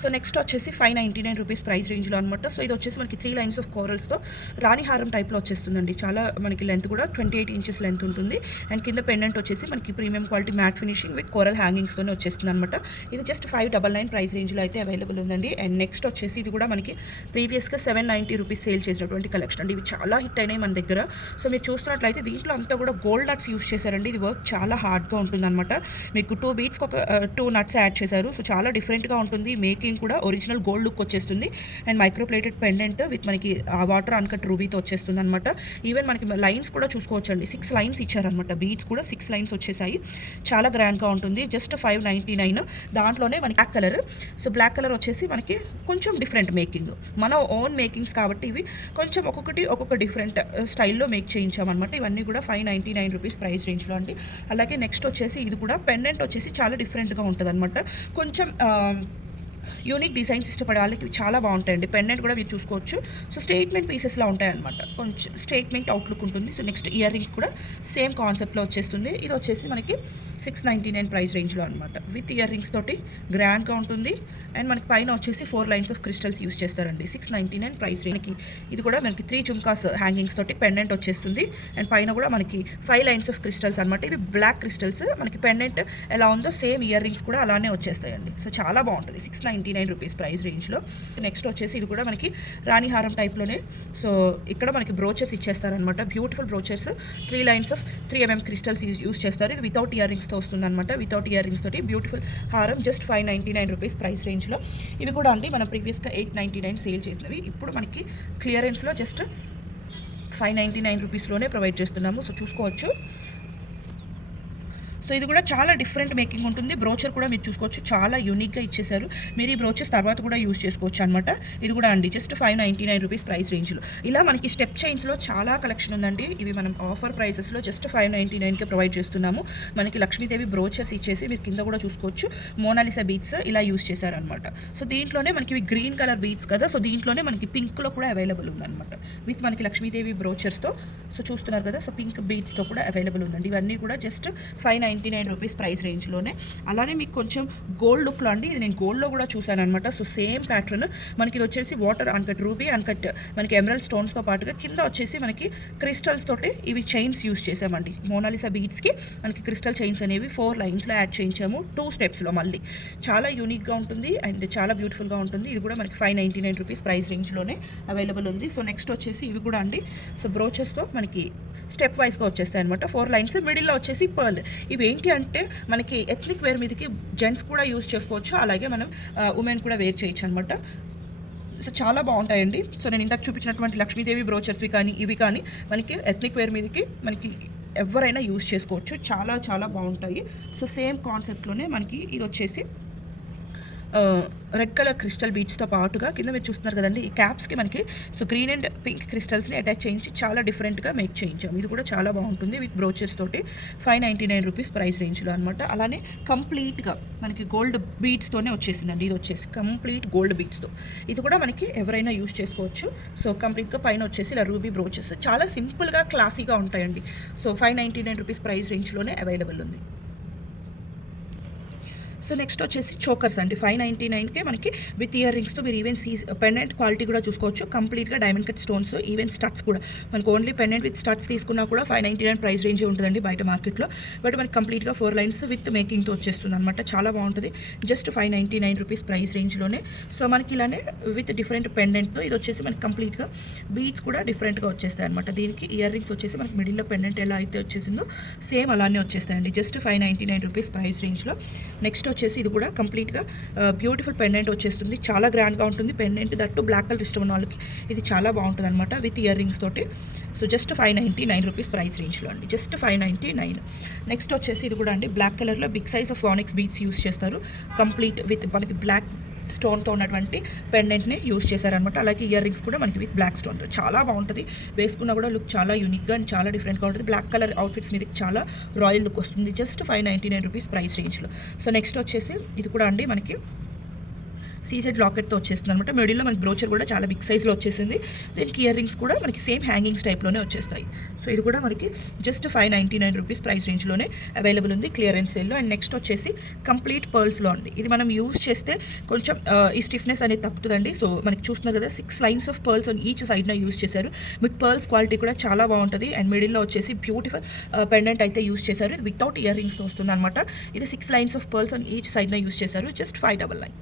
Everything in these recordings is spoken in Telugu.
సో నెక్స్ట్ వచ్చేసి 599 రూపీస్ ప్రైస్ రేంజ్లో అనమాట. సో ఇది వచ్చేసి మనకి 3 లైన్స్ ఆఫ్ కోరల్స్తో రాణి హారం టైప్లో వచ్చేస్తుందండి. చాలా మనకి లెంత్ కూడా 28 ఇంచెస్ లెంత్ ఉంటుంది. అండ్ కింద పెండెంట్ వచ్చేసి మనకి premium quality matte finishing with coral హ్యాంగింగ్స్తోనే వచ్చేస్తుంది అనమాట. ఇది జస్ట్ 599 ప్రైస్ రేంజ్లో అయితే అవైలబుల్ ఉందండి. అండ్ నెక్స్ట్ వచ్చేసి ఇది కూడా మనకి ప్రీవియస్గా 790 రూపీస్ సేల్ చేసినటువంటి కలెక్షన్ అండి. ఇవి చాలా హిట్ అయినాయి మన దగ్గర. సో మీరు చూస్తున్నట్లయితే దీంట్లో అంతా కూడా గోల్డ్ నట్స్ యూస్ చేశారండి. ఇది వర్క్ చాలా హార్డ్గా ఉంటుందన్నమాట. మీకు 2 బీట్స్కి ఒక 2 నట్స్ యాడ్ చేశారు. సో చాలా డిఫరెంట్గా ఉంటుంది. మేకింగ్ కూడా ఒరిజినల్ గోల్డ్ లుక్ వచ్చేస్తుంది. అండ్ మైక్రోప్లేటెడ్ పెండెంట్ విత్ మనకి వాటర్ అన్కట్ రూబీతో వచ్చేస్తుంది అనమాట. ఈవెన్ మనకి లైన్స్ కూడా చూసుకోవచ్చండి. 6 లైన్స్ ఇచ్చారనమాట. బీట్స్ కూడా 6 లైన్స్ వచ్చేసాయి. చాలా గ్రాండ్గా ఉంటుంది. జస్ట్ 599. దాంట్లోనే మనకి black colour. So black colour వచ్చేసి మనకి కొంచెం డిఫరెంట్ మేకింగ్. మన ఓన్ మేకింగ్స్ కాబట్టి ఇవి కొంచెం ఒక్కొక్క డిఫరెంట్ స్టైల్లో మేక్ చేయించామన్నమాట. ఇవన్నీ కూడా 599 రూపీస్ ప్రైస్ రేంజ్లో అండి. అలాగే నెక్స్ట్ వచ్చేసి ఇది కూడా పెండెంట్ వచ్చేసి చాలా డిఫరెంట్గా ఉంటుంది అనమాట. కొంచెం యూనిక్ డిజైన్స్ ఇష్టపడే వాళ్ళకి చాలా బాగుంటాయండి. పెండెంట్ కూడా మీరు చూసుకోవచ్చు. సో స్టేట్మెంట్ పీసెస్లా ఉంటాయన్నమాట. కొంచెం స్టేట్మెంట్ అవుట్లుక్ ఉంటుంది. సో నెక్స్ట్ ఇయర్ రింగ్స్ కూడా సేమ్ కాన్సెప్ట్లో వచ్చేస్తుంది. ఇది వచ్చేసి మనకి 699 ప్రైస్ రేంజ్లో అనమాట. విత్ ఇయర్ రింగ్స్ తోటి గ్రాండ్గా ఉంటుంది. అండ్ మనకి పైన వచ్చేసి 4 లైన్స్ ఆఫ్ క్రిస్టల్స్ యూస్ చేస్తారండి. 699 ప్రైస్ రేంజ్కి. ఇది కూడా మనకి 3 జుమ్కాస్ హ్యాంగింగ్స్ తోటి పెండెంట్ వచ్చేస్తుంది. అండ్ పైన కూడా మనకి 5 లైన్స్ ఆఫ్ క్రిస్టల్స్ అనమాట. ఇవి బ్లాక్ క్రిస్టల్స్. మనకి పెండెంట్ ఎలా ఉందో సేమ్ ఇయర్ రింగ్స్ కూడా అలానే వచ్చేస్తాయండి. సో చాలా బాగుంటుంది. 699 రూపీస్ ప్రైస్ రేంజ్లో. నెక్స్ట్ వచ్చేసి ఇది కూడా మనకి రాణి హారం టైప్లోనే. సో ఇక్కడ మనకి బ్రోచెస్ ఇచ్చేస్తారనమాట. Beautiful brooches. 3 lines of 3 mm crystals use చేస్తారు. ఇది వితౌట్ ఇయర్ రింగ్స్తో వస్తుందన్నమాట. వితౌట్ ఇయర్ రింగ్స్ తోటి బ్యూటిఫుల్ హారం. జస్ట్ 599 రూపీస్ ప్రైస్ రేంజ్లో. ఇవి కూడా అండి మనం ప్రీవియస్గా 899 సేల్ చేసినవి. ఇప్పుడు మనకి క్లియరెన్స్లో జస్ట్ 599 రూపీస్లోనే ప్రొవైడ్ చేస్తున్నాము. సో చూసుకోవచ్చు. సో ఇది కూడా చాలా డిఫరెంట్ మేకింగ్ ఉంటుంది. బ్రోచర్ కూడా మీరు చూసుకోవచ్చు. చాలా యూనిక్గా ఇచ్చేసారు. మీరు ఈ బ్రోచర్స్ తర్వాత కూడా యూజ్ చేసుకోవచ్చు అనమాట. ఇది కూడా అండి జస్ట్ 599 రూపీస్ ప్రైస్ రేంజ్లో. ఇలా మనకి స్టెప్ చైన్స్లో చాలా కలెక్షన్ ఉందండి. ఇవి మనం ఆఫర్ ప్రైసెస్లో జస్ట్ 599కే ప్రొవైడ్ చేస్తున్నాము. మనకి లక్ష్మీదేవి బ్రోచర్స్ ఇచ్చేసి మీరు కింద కూడా చూసుకోవచ్చు. మోనాలిసా బీట్స్ ఇలా యూజ్ చేశారనమాట. సో దీంట్లోనే మనకి ఇవి గ్రీన్ కలర్ బీట్స్ కదా. సో దీంట్లోనే మనకి పింక్లో కూడా అవైలబుల్ ఉందన్నమాట. విత్ మనకి లక్ష్మీదేవి బ్రోచర్స్తో. సో చూస్తున్నారు కదా. సో పింక్ బీట్స్తో కూడా అవైలబుల్ ఉందండి. ఇవన్నీ కూడా జస్ట్ 599 రూపీస్ ప్రైస్ రేంజ్లోనే. అలానే మీకు కొంచెం గోల్డ్ లుక్లో అండి. ఇది నేను గోల్డ్లో కూడా చూసాను అనమాట. సో సేమ్ ప్యాటర్న్ మనకి ఇది వచ్చేసి వాటర్ అన్కట్ రూబీ అన్కట్ మనకి ఎమరల్డ్ స్టోన్స్తో పాటుగా కింద వచ్చేసి మనకి క్రిస్టల్స్ తోటి ఇవి చైన్స్ యూస్ చేసామండి. మోనాలిసా బీడ్స్కి మనకి క్రిస్టల్ చైన్స్ అనేవి 4 లైన్స్లో యాడ్ చేయించాము. 2 స్టెప్స్లో మళ్ళీ చాలా యూనిక్గా ఉంటుంది అండ్ చాలా బ్యూటిఫుల్గా ఉంటుంది. ఇది కూడా మనకి 599 రూపీస్ ప్రైస్ రేంజ్లోనే అవైలబుల్ ఉంది. సో నెక్స్ట్ వచ్చేసి ఇవి కూడా అండి. సో బ్రోచెస్తో మనకి స్టెప్ వైజ్గా వచ్చేస్తాయి అనమాట. 4 లైన్స్. మిడిల్లో వచ్చేసి పర్ల్. ఇవి ఏంటి అంటే మనకి ఎథ్నిక్ వేర్ మీదకి జెంట్స్ కూడా యూజ్ చేసుకోవచ్చు. అలాగే మనం ఉమెన్ కూడా వేర్ చేయొచ్చు అనమాట. సో చాలా బాగుంటాయండి. సో నేను ఇంతకు చూపించినటువంటి లక్ష్మీదేవి బ్రోచర్స్వి కానీ ఇవి కానీ మనకి ఎథ్నిక్ వేర్ మీదకి మనకి ఎవరైనా యూజ్ చేసుకోవచ్చు. చాలా చాలా బాగుంటాయి. సో సేమ్ కాన్సెప్ట్లోనే మనకి ఇది వచ్చేసి రెడ్ కలర్ క్రిస్టల్ బీడ్స్తో పాటుగా కింద మీరు చూస్తున్నారు కదండి. ఈ క్యాప్స్కి మనకి సో గ్రీన్ అండ్ పింక్ క్రిస్టల్స్ని అటాచ్ చేయించి చాలా డిఫరెంట్గా మేక్ చేయించాము. ఇది కూడా చాలా బాగుంటుంది. విత్ బ్రోచెస్ తోటి 599 రూపీస్ ప్రైస్ రేంజ్లో అనమాట. అలానే కంప్లీట్గా మనకి గోల్డ్ బీడ్స్తోనే వచ్చేసిందండి. ఇది వచ్చేసి కంప్లీట్ గోల్డ్ బీడ్స్తో. ఇది కూడా మనకి ఎవరైనా యూజ్ చేసుకోవచ్చు. సో కంప్లీట్గా పైన వచ్చేసి ఇలా రూబీ బ్రోచెస్ చాలా సింపుల్గా క్లాసీగా ఉంటాయండి. సో 599 రూపీస్ ప్రైస్ రేంజ్లోనే అవైలబుల్ ఉంది. సో నెక్స్ట్ వచ్చేసి చోకర్స్ అండి. 599కే మనకి విత్ ఇయర్ రింగ్స్తో మీరు ఈవెన్ పెండెంట్ క్వాలిటీ కూడా చూసుకోవచ్చు. కంప్లీట్గా diamond cut stones, even studs కూడా మనకు ఓన్లీ పెండెంట్ విత్ స్టడ్స్ తీసుకున్నా కూడా 599 ప్రైస్ రేంజ్ ఉంటుందండి బయట మార్కెట్లో. బట్ మనకి కంప్లీట్గా 4 లైన్స్ విత్ మేకింగ్తో వచ్చేస్తుంది అనమాట. చాలా బాగుంటుంది. జస్ట్ 599 రూపీస్ ప్రైస్ రేంజ్లోనే. సో మనకి ఇలానే విత్ డిఫరెంట్ పెండెంట్తో ఇది వచ్చేసి మనకి కంప్లీట్గా బీడ్స్ కూడా డిఫరెంట్గా వచ్చేస్తాయి అనమాట. దీనికి ఇయర్ రింగ్స్ వచ్చేసి మనకి మిడిల్లో పెండెంట్ ఎలా అయితే వచ్చేసిందో సేమ్ అలానే వచ్చేస్తాయండి. జస్ట్ 599 రూపీస్ ప్రైస్ రేంజ్లో. నెక్స్ట్ వచ్చేసి ఇది కూడా కంప్లీట్గా బ్యూటిఫుల్ పెండెంట్ వచ్చేస్తుంది. చాలా గ్రాండ్గా ఉంటుంది పెండెంట్. దట్టు బ్లాక్ కలర్ ఇష్టం ఉన్న వాళ్ళకి ఇది చాలా బాగుంటుంది అనమాట. విత్ ఇయర్ రింగ్స్ తోటి. సో జస్ట్ 599 రూపీస్ ప్రైస్ రేంజ్లో అండి. జస్ట్ 599. నెక్స్ట్ వచ్చేసి ఇది కూడా అండి బ్లాక్ కలర్లో big size of onyx beads use చేస్తారు. కంప్లీట్ విత్ మనకి బ్లాక్ స్టోన్తో ఉన్నటువంటి పెండెంట్ని యూజ్ చేశారనమాట. అలాగే ఇయర్ రింగ్స్ కూడా మనకి విత్ బ్లాక్ స్టోన్తో చాలా బాగుంటుంది. వేసుకున్నా కూడా లుక్ చాలా యూనిక్గా అండ్ చాలా డిఫరెంట్గా ఉంటుంది. బ్లాక్ కలర్ అవుట్ఫిట్స్ మీదకి చాలా రాయల్ లుక్ వస్తుంది. జస్ట్ 599 రూపీస్ ప్రైస్ రేంజ్లో. సో నెక్స్ట్ వచ్చేసి ఇది కూడా అండి మనకి సీసెడ్ లాకెట్తో వచ్చేస్తుంది అనమాట. మిడిల్లో మనకి బ్రోచర్ కూడా చాలా బిగ్ సైజ్లో వచ్చేసింది. దీనికి ఇయర్ రింగ్స్ కూడా మనకి సేమ్ హ్యాంగింగ్స్ టైప్లోనే వచ్చేస్తాయి. సో ఇది కూడా మనకి జస్ట్ 599 రూపీస్ ప్రైస్ రేంజ్లోనే అవైలబుల్ ఉంది క్లియరెన్స్ సేల్లో. అండ్ నెక్స్ట్ వచ్చేసి కంప్లీట్ పర్ల్స్లో అండి. ఇది మనం యూజ్ చేస్తే కొంచెం ఈ స్టిఫ్నెస్ అనేది తగ్గుతుందండి. సో మనకి చూస్తున్నారు కదా 6 lines of pearls on each సైడ్న యూజ్ చేశారు. మీకు పర్ల్స్ క్వాలిటీ కూడా చాలా బాగుంటుంది. అండ్ మిడిల్లో వచ్చేసి బ్యూటిఫుల్ పెండెంట్ అయితే యూజ్ చేశారు. ఇది వితౌట్ ఇయర్ రింగ్స్తో వస్తుంది అనమాట. ఇది 6 lines of pearls on each సైడ్న యూజ్ చేశారు. జస్ట్ 599.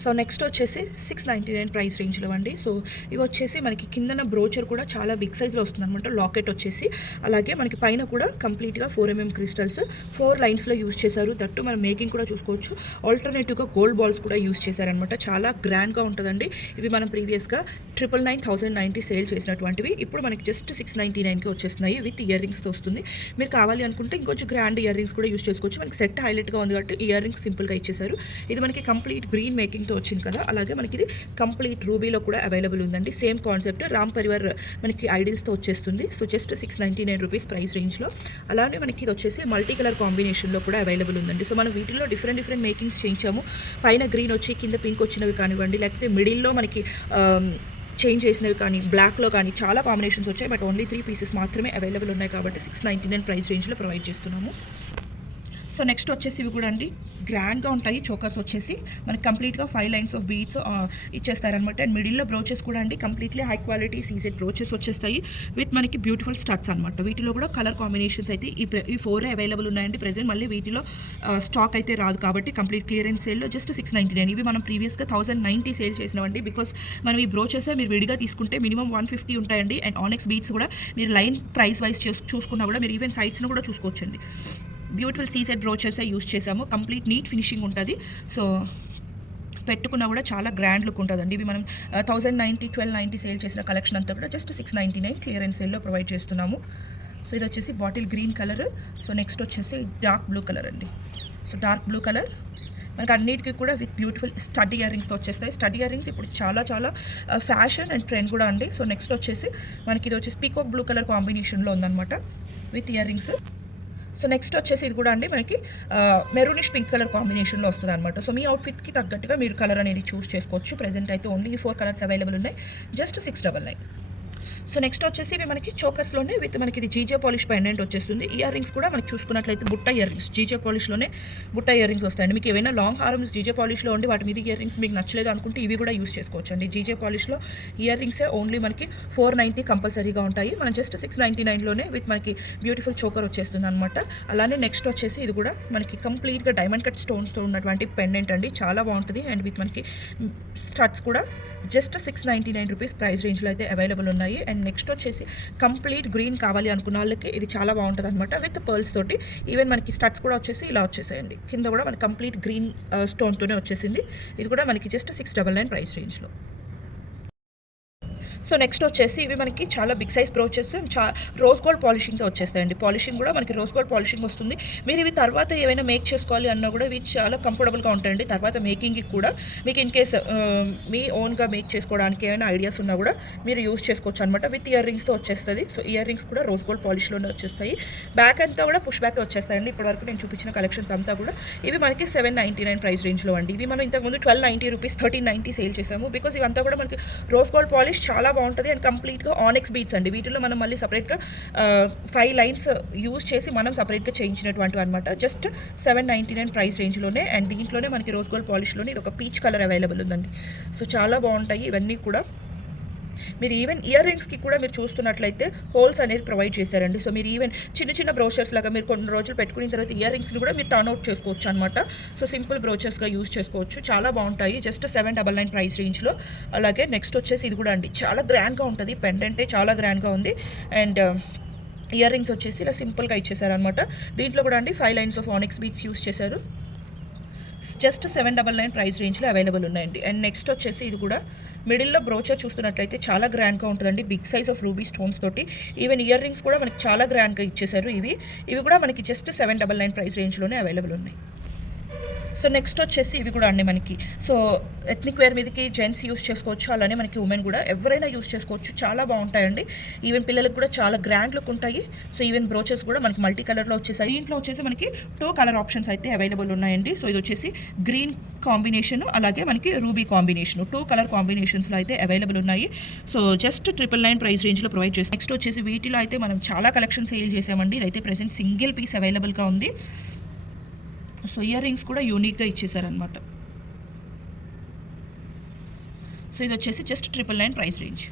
సో నెక్స్ట్ వచ్చేసి 699 ప్రైస్ రేంజ్లో అండి. సో ఇవి వచ్చేసి మనకి కిందన బ్రోచర్ కూడా చాలా బిగ్ సైజ్లో వస్తుంది అనమాట. లాకెట్ వచ్చేసి అలాగే మనకి పైన కూడా కంప్లీట్గా 4mm క్రిస్టల్స్ 4 లైన్స్లో యూజ్ చేశారు. దట్టు మనం మేకింగ్ కూడా చూసుకోవచ్చు. ఆల్టర్నేటివ్గా గోల్డ్ బాల్స్ కూడా యూజ్ చేశారనమాట. చాలా గ్రాండ్గా ఉంటుందండి. ఇవి మనం ప్రీవియస్గా 999 సేల్ చేసినటువంటివి ఇప్పుడు మనకి జస్ట్ 699కి వచ్చేస్తున్నాయి. విత్ ఇయర్ రింగ్స్తో వస్తుంది. మీరు కావాలి అనుకుంటే ఇంకొంచెం గ్రాండ్ ఇయర్ రింగ్స్ కూడా యూజ్ చేసుకోవచ్చు. మనకి సెట్ హైలైట్గా ఉంది కాబట్టి ఇయర్ రింగ్స్ సింపుల్గా ఇచ్చేసారు. ఇది మనకి కంప్లీట్ గ్రీన్ మేకింగ్ వచ్చింది కదా. అలాగే మనకి ఇది కంప్లీట్ రూబీలో కూడా అవైలబుల్ ఉందండి. సేమ్ కాన్సెప్ట్ రామ్ పరివార్ మనకి ఐడిల్స్తో వచ్చేస్తుంది. సో జస్ట్ 699 రూపీస్ ప్రైస్ రేంజ్లో. అలానే మనకి ఇది వచ్చేసి మల్టీ కలర్ కాంబినేషన్లో కూడా అవైలబుల్ ఉందండి. సో మనం వీటిలో డిఫరెంట్ మేకింగ్స్ చేయించాము. పైన గ్రీన్ వచ్చి కింద పింక్ వచ్చినవి కానివ్వండి, లేకపోతే మిడిల్లో మనకి చేంజ్ చేసినవి కానీ బ్లాక్లో కానీ చాలా కాంబినేషన్స్ వచ్చాయి. బట్ ఓన్లీ 3 పీసెస్ మాత్రమే అవైలబుల్ ఉన్నాయి కాబట్టి 699 ప్రైస్ రేంజ్లో ప్రొవైడ్ చేస్తున్నాము. సో నెక్స్ట్ వచ్చేసి ఇవి కూడా అండి గ్రాండ్గా ఉంటాయి. చోకర్స్ వచ్చేసి మనకి కంప్లీట్గా 5 లైన్స్ ఆఫ్ బీడ్స్ ఇచ్చేస్తారనమాట. అండ్ మిడిల్లో బ్రోచెస్ కూడా అండి కంప్లీట్లీ హై క్వాలిటీ సీసెడ్ బ్రోచెస్ వచ్చేస్తాయి విత్ మనకి బ్యూటిఫుల్ స్టడ్స్ అనమాట. వీటిలో కూడా కలర్ కాంబినేషన్స్ అయితే ఈ 4 అవైలబుల్ ఉన్నాయండి ప్రెజెంట్. మళ్ళీ వీటిలో స్టాక్ అయితే రాదు కాబట్టి కంప్లీట్ క్లియరెన్స్ సేల్లో జస్ట్ 699. ఇవి మనం ప్రీవియస్గా 1090 సేల్ చేసినామండి. బికాస్ మనం ఈ బ్రోచెస్ మీరు విడిగా తీసుకుంటే మినిమం 150 ఉంటాయండి. అండ్ ఆనెక్స్ బీడ్స్ కూడా మీరు లైన్ ప్రైస్ వైజ్ చూసుకున్నా కూడా మీరు ఈవెన్ సైట్స్ను కూడా చూసుకోవచ్చండి. బ్యూటిఫుల్ సీసెడ్ బ్రోచెస్ యూజ్ చేసాము. కంప్లీట్ నీట్ ఫినిషింగ్ ఉంటుంది. సో పెట్టుకున్నా కూడా చాలా గ్రాండ్ లుక్ ఉంటుందండి. ఇవి మనం 1090 1290 సేల్ చేసిన కలెక్షన్ అంతా కూడా జస్ట్ 699 క్లియరెన్స్ సేల్లో ప్రొవైడ్ చేస్తున్నాము. సో ఇది వచ్చేసి bottle green colour. So next వచ్చేసి డార్క్ బ్లూ కలర్ అండి. సో డార్క్ బ్లూ కలర్ మనకి అన్నిటికీ కూడా విత్ బ్యూటిఫుల్ స్టడ్ ఇయర్ రింగ్స్తో వచ్చేస్తాయి. స్టడ్ ఇయర్ రింగ్స్ ఇప్పుడు చాలా ఫ్యాషన్ అండ్ ట్రెండ్ కూడా అండి. సో నెక్స్ట్ వచ్చేసి మనకి ఇది వచ్చేసి పీకాక్ బ్లూ కలర్ కాంబినేషన్లో ఉందన్నమాట with ear rings. So next వచ్చేసి ఇది కూడా అండి మనకి మెరూనిష్ పింక్ కలర్ కాంబినేషన్లో వస్తుంది అనమాట. సో మీ అవుట్ఫిట్కి తగ్గట్టుగా మీరు కలర్ అనేది చూస్ చేసుకోవచ్చు. ప్రెజెంట్ అయితే ఓన్లీ ఈ 4 కలర్స్ అవైలబుల్ ఉన్నాయి. జస్ట్ 699. సో నెక్స్ట్ వచ్చేసి ఇవి మనకి చోకర్స్లోనే విత్ మనకి ఇది జీజే పాలిష్ పెండెంట్ వచ్చేస్తుంది. ఇయర్ రింగ్స్ కూడా మనకి చూసుకున్నట్లయితే బుట్ట ఇయర్ రింగ్స్ జీజే పాలిష్లోనే బుట్ట ఇయర్ రింగ్స్ వస్తాయండి. మీకు ఏమైనా లాంగ్ హారమ్స్ జీజే పాలిష్లో ఉండి వాటి మీద ఇయర్ రింగ్స్ మీకు నచ్చలేదు అనుకుంటే ఇవి కూడా యూస్ చేసుకోవచ్చు అండి. జీజే పాలిష్లో ఇయర్ రింగ్సే ఓన్లీ మనకి 490 కంపల్సరీగా ఉంటాయి. మనం జస్ట్ 699లోనే విత్ మనకి బ్యూటిఫుల్ చోకర్ వచ్చేస్తుంది అనమాట. అలానే నెక్స్ట్ వచ్చేసి ఇది కూడా మనకి కంప్లీట్గా డైమండ్ కట్ స్టోన్స్తో ఉన్నటువంటి పెండెంట్ అండి. చాలా బాగుంటుంది. అండ్ విత్ మనకి స్టడ్స్ కూడా జస్ట్ 699 రూపీస్ ప్రైస్ రేంజ్లో అయితే అవైలబుల్ ఉన్నాయి. అండ్ నెక్స్ట్ వచ్చేసి కంప్లీట్ గ్రీన్ కావాలి అనుకున్న వాళ్ళకి ఇది చాలా బాగుంటుంది అనమాట విత్ పర్ల్స్ తోటి. ఈవెన్ మనకి స్టడ్స్ కూడా వచ్చేసి ఇలా వచ్చేసాయండి. కింద కూడా మనకి కంప్లీట్ గ్రీన్ స్టోన్తోనే వచ్చేసింది. ఇది కూడా మనకి జస్ట్ 699 ప్రైస్ రేంజ్లో. సో నెక్స్ట్ వచ్చేసి ఇవి మనకి చాలా big size brooches rose gold పాలిషింగ్తో వచ్చేస్తాయండి. పాలిషింగ్ కూడా మనకి రోజ్ గోల్డ్ పాలిషింగ్ వస్తుంది. మీరు ఇవి తర్వాత ఏమైనా మేక్ చేసుకోవాలి అన్నా కూడా ఇవి చాలా కంఫర్టబుల్గా ఉంటాయండి. తర్వాత మేకింగ్కి కూడా మీకు ఇన్ కేస్ మీ ఓన్గా మేక్ చేసుకోవడానికి ఏమైనా ఐడియాస్ ఉన్నా కూడా మీరు యూస్ చేసుకోవచ్చు అనమాట. విత్ ఇయర్ రింగ్స్తో వచ్చేస్తుంది. సో ఇయర్ రింగ్స్ కూడా రోజ్ గోల్డ్ పాలిష్లోనే వచ్చేస్తాయి. బ్యాక్ అంతా కూడా పుష్ బ్యాక్ వచ్చేస్తాయండి. ఇప్పటివరకు నేను చూపించిన కలెక్షన్స్ అంతా కూడా ఇవి మనకి 799 ప్రైస్ రేంజ్లో అండి. ఇవి మనం ఇంతకుముందు 1290 రూపీస్ 1390 సేల్ చేసాము. బికాస్ ఇవంతా కూడా మనకి రోజ్ గోల్డ్ పాలిష్ చాలా బాగుంటుంది. అండ్ కంప్లీట్గా ఆనెక్స్ బీట్స్ అండి. వీటిలో మనం మళ్ళీ సపరేట్గా 5 లైన్స్ యూజ్ చేసి మనం సపరేట్గా చేయించినటువంటివి అనమాట. Just 799 price రేంజ్లోనే. అండ్ దీంట్లోనే మనకి రోజ్ గోల్డ్ పాలిష్లోనే ఇది ఒక పీచ్ కలర్ అవైలబుల్ ఉందండి. సో చాలా బాగుంటాయి ఇవన్నీ కూడా. మీరు ఈవెన్ ఇయర్ రింగ్స్కి కూడా మీరు చూస్తున్నట్లయితే హోల్స్ అనేది ప్రొవైడ్ చేశారండి. సో మీరు ఈవెన్ చిన్న బ్రోచర్స్ లాగా మీరు కొన్ని రోజులు పెట్టుకున్న తర్వాత ఇయర్ రింగ్స్ని కూడా మీరు టర్న్ అవుట్ చేసుకోవచ్చు అనమాట. సో సింపుల్ బ్రోచర్స్గా యూజ్ చేసుకోవచ్చు. చాలా బాగుంటాయి. జస్ట్ 799 ప్రైస్ రేంజ్లో. అలాగే నెక్స్ట్ వచ్చేసి ఇది కూడా అండి చాలా గ్రాండ్గా ఉంటుంది. పెండెంటే చాలా గ్రాండ్గా ఉంది. అండ్ ఇయర్ రింగ్స్ వచ్చేసి ఇలా సింపుల్గా ఇచ్చేసారనమాట. దీంట్లో కూడా అండి 5 lines of onyx beads use చేశారు. జస్ట్ 799 ప్రైస్ రేంజ్లో అవైలబుల్ ఉన్నాయండి. అండ్ నెక్స్ట్ వచ్చేసి ఇది కూడా మిడిల్లో బ్రోచర్ చూస్తున్నట్లయితే చాలా గ్రాండ్గా ఉంటుందండి. Big size of ruby stones తోటి. ఈవెన్ ఇయర్ రింగ్స్ కూడా మనకి చాలా గ్రాండ్గా ఇచ్చేసారు. ఇవి కూడా మనకి జస్ట్ 799 ప్రైస్ రేంజ్లోనే అవైలబుల్ ఉన్నాయి. సో నెక్స్ట్ వచ్చేసి ఇవి కూడా అండి మనకి సో ఎథ్నిక్ వేర్ మీదకి జెంట్స్ యూస్ చేసుకోవచ్చు, అలానే మనకి ఉమెన్ కూడా ఎవరైనా యూస్ చేసుకోవచ్చు. చాలా బాగుంటాయండి. ఈవెన్ పిల్లలకు కూడా చాలా గ్రాండ్ లుక్ ఉంటాయి. సో ఈవెన్ బ్రోచెస్ కూడా మనకి మల్టీ కలర్లో వచ్చేసాయి. దీంట్లో వచ్చేసి మనకి 2 కలర్ ఆప్షన్స్ అయితే అవైలబుల్ ఉన్నాయండి. సో ఇది వచ్చేసి గ్రీన్ కాంబినేషన్, అలాగే మనకి రూబీ కాంబినేషన్, 2 కలర్ కాంబినేషన్స్లో అయితే అవైలబుల్ ఉన్నాయి. సో జస్ట్ 999 ప్రైస్ రేంజ్లో ప్రొవైడ్ చేస్తాం. నెక్స్ట్ వచ్చేసి వీటిలో అయితే మనం చాలా కలెక్షన్ సేల్ చేసామండి. ఇదైతే ప్రెసెంట్ సింగిల్ పీస్ అవైలబుల్గా ఉంది. సో ఇయర్ రింగ్స్ కూడా యూనిక్గా ఇచ్చేసారనమాట. సో ఇది వచ్చేసి జస్ట్ 999 ప్రైస్ రేంజ్.